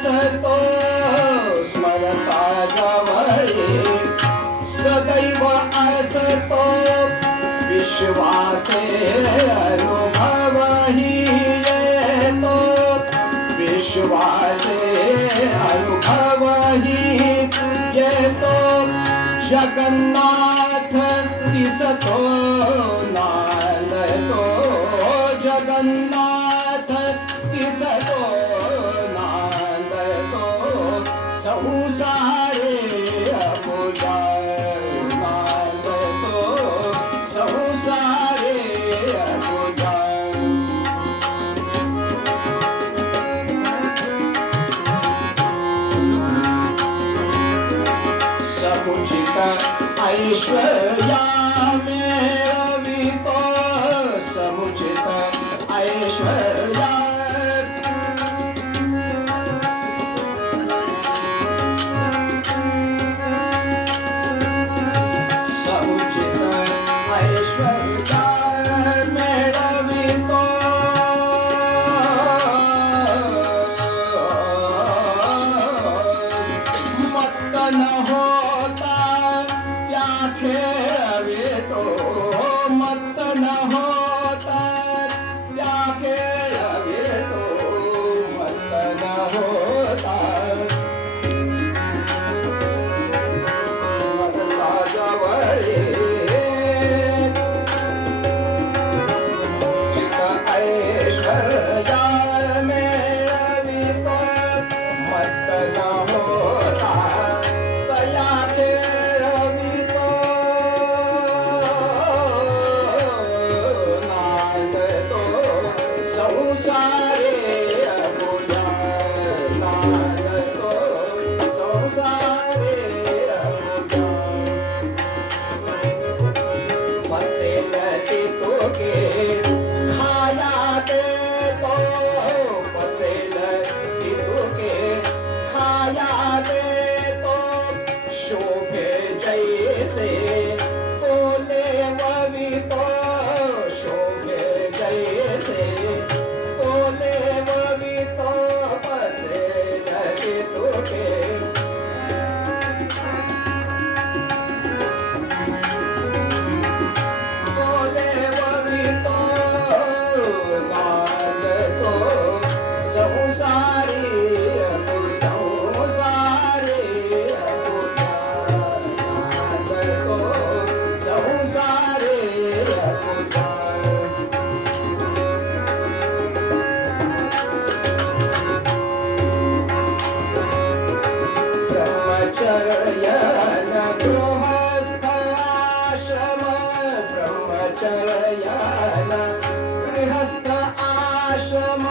असतो स्मरता जवळे सदैव असतो विश्वासे अनुभव ही येतो विश्वासे अनुभव ही येतो जगन्नाथ दिसतो नांदतो जगन्नाथ दिसतो नांदतो संसारे अपुजा नांदतो संसारे अपुजा समुचित ऐश्वर्या मेळवितो समुचित ऐश्वर्या समुचित ऐश्वर्या मेळवितो मत्त न होता त्या खेळवितो मत्त न होता त्या खेळवितो मत्त न होता मत्ता जवळे चित ऐश्वर्या मेळवितो मत्त न होता तया खेळवितो नांदतो संसारे अपुजा नांदतो संसारे अपुजा पसेल तितुके खाया देतो पसेल तितुके खाया देतो शोभे जैसे तोले ववितो शोभे जैसे तोले ववितो पसेल तितुके तोले ववितो नांदतो संसारी संसारे नांदतो संसारे ब्रह्मचर्यन गृहस्थ आश्रम ब्रह्मचर्यन गृहस्थ आश्रम